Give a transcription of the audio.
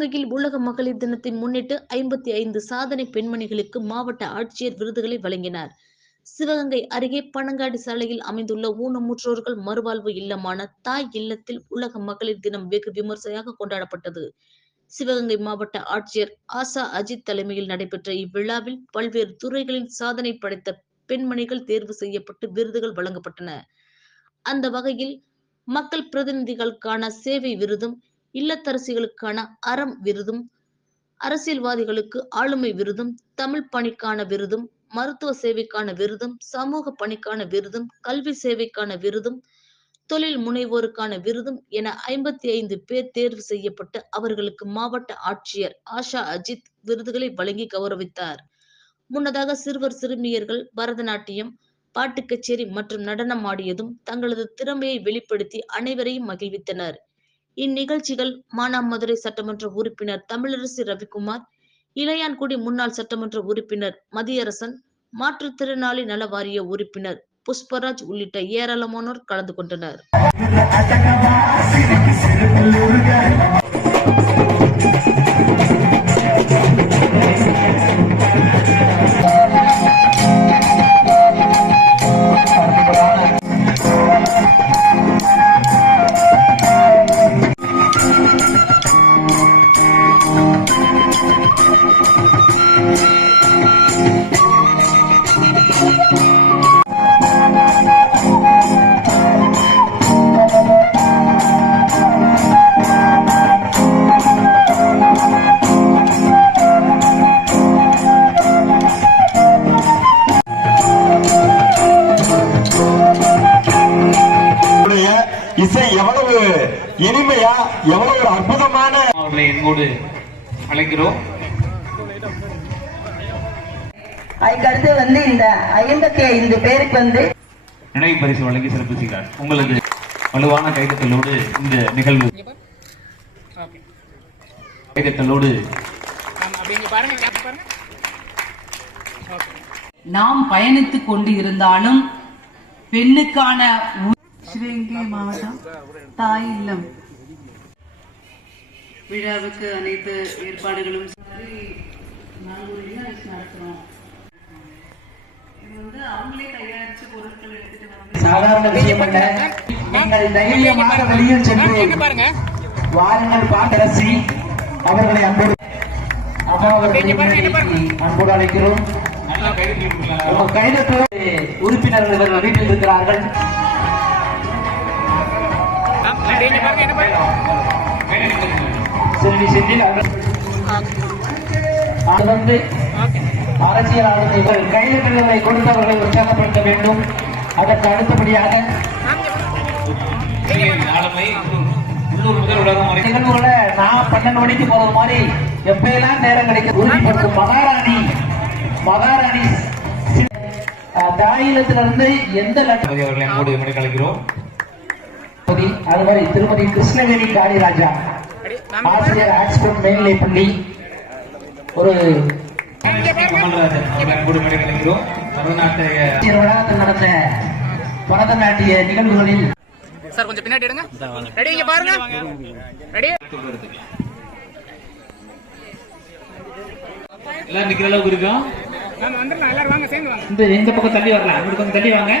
சிவகங்கையில் உலக மகளிர் தினத்தை முன்னிட்டு ஐம்பத்தி ஐந்து சாதனை பெண்மணிகளுக்கு மாவட்ட ஆட்சியர் விருதுகளை வழங்கினார். சிவகங்கை அருகே பனங்காடி சாலையில் அமைந்துள்ள ஊனமுற்றோர்கள் மறுவாழ்வு இல்லமான தாய் இல்லத்தில் உலக மகளிர் தினம் வெகு விமர்சையாக கொண்டாடப்பட்டது. சிவகங்கை மாவட்ட ஆட்சியர் ஆசா அஜித் தலைமையில் நடைபெற்ற இவ்விழாவில் பல்வேறு துறைகளில் சாதனை படைத்த பெண்மணிகள் தேர்வு செய்யப்பட்டு விருதுகள் வழங்கப்பட்டன. அந்த வகையில் மக்கள் பிரதிநிதிகளுக்கான சேவை விருதும் இல்லத்தரசிகளுக்கான அறம் விருதும் அரசியல்வாதிகளுக்கு ஆளுமை விருதும் தமிழ் பணிக்கான விருதும் மருத்துவ சேவைக்கான விருதும் சமூக பணிக்கான விருதும் கல்வி சேவைக்கான விருதும் தொழில் முனைவோருக்கான விருதும் என ஐம்பத்தி ஐந்து பேர் தேர்வு செய்யப்பட்டு அவர்களுக்கு மாவட்ட ஆட்சியர் ஆஷா அஜித் விருதுகளை வழங்கி கௌரவித்தார். முன்னதாக சிறுவர் சிறுமியர்கள் பரதநாட்டியம் பாட்டு கச்சேரி மற்றும் நடனம் ஆடியதும் தங்களது திறமையை வெளிப்படுத்தி அனைவரையும் மகிழ்வித்தனர். இந்நிகழ்ச்சிகள் மானாமதுரை சட்டமன்ற உறுப்பினர் தமிழரசி ரவிக்குமார் இளையான்குடி முன்னாள் சட்டமன்ற உறுப்பினர் மதியரசன் மாற்றுத்திறனாளி நல வாரிய உறுப்பினர் புஷ்பராஜ் உள்ளிட்ட ஏராளமானோர் கலந்து கொண்டனர். உடைய இசை எவ்வளவு இனிமையா எவ்வளவு அற்புதமான அவர்களை எங்கோடு அழைக்கிறோம். அதுக்கடுத்து வந்து இந்த ஐம்பத்தி ஐந்து பேருக்கு வந்து நினைவு பரிசு வழங்கி சிறப்பு செய்கிறார் உங்களது வலுவான கைதட்டலோடு இந்த நிகழ்வு கைதட்டலோடு நாம் பயணித்துக் கொண்டு இருந்தாலும் பெண்ணுக்கான சிவகங்கை மாவட்டம் தாய் இல்லம் விழாவுக்கு அனைத்து ஏற்பாடுகளும் நடத்துறோம். சாதாரண விஷயம் அல்ல நீங்கள் தைரியமாக வெளியில் சென்று வாருங்கள் பாட்டரசி. அவர்களை அன்போடு அம்மா அவர்களை முன்னாடி அன்போடு அழைக்கிறோம். நல்லா கைதட்டல் கொடுக்கலாம். உங்கள் கைதட்டோடு உறுப்பினர்கள் இவர்கள் வீட்டில் இருக்கிறார்கள். செல்வி செந்தில் அவர்கள். அது வந்து அரசியலாளர்கள் இவர்கள் கைதட்டல்களை கொடுத்தவர்களை உற்சாகப்படுத்த வேண்டும். அதற்கு அடுத்தபடியாக நிகழ்வுகளை நான் பன்னெண்டு மணிக்கு போறது மாதிரி எப்பயெல்லாம் நேரம் கிடைக்க உறுதிப்படுத்தும் மகாராணி மகாராணி தாயிலத்திலிருந்து எந்த லட்சம் அழைக்கிறோம் அது மாதிரி திருமதி கிருஷ்ணவேணி காளிராஜா. ஆசிரியர் ஆக்ஸ்போர்ட் மேல்நிலைப் பள்ளி ஒரு பரதநாட்டிய நிகழ்வுகளில் சார் கொஞ்சம் பின்னாடி எடுங்க. ரெடி இங்க பாருங்க. ரெடி எல்லாம் நிக்கிற அளவுக்கு இருக்கோம் எல்லாரும் இந்த இந்த பக்கம் தள்ளி வரலாம். இப்படி கொஞ்சம் தள்ளி வாங்க.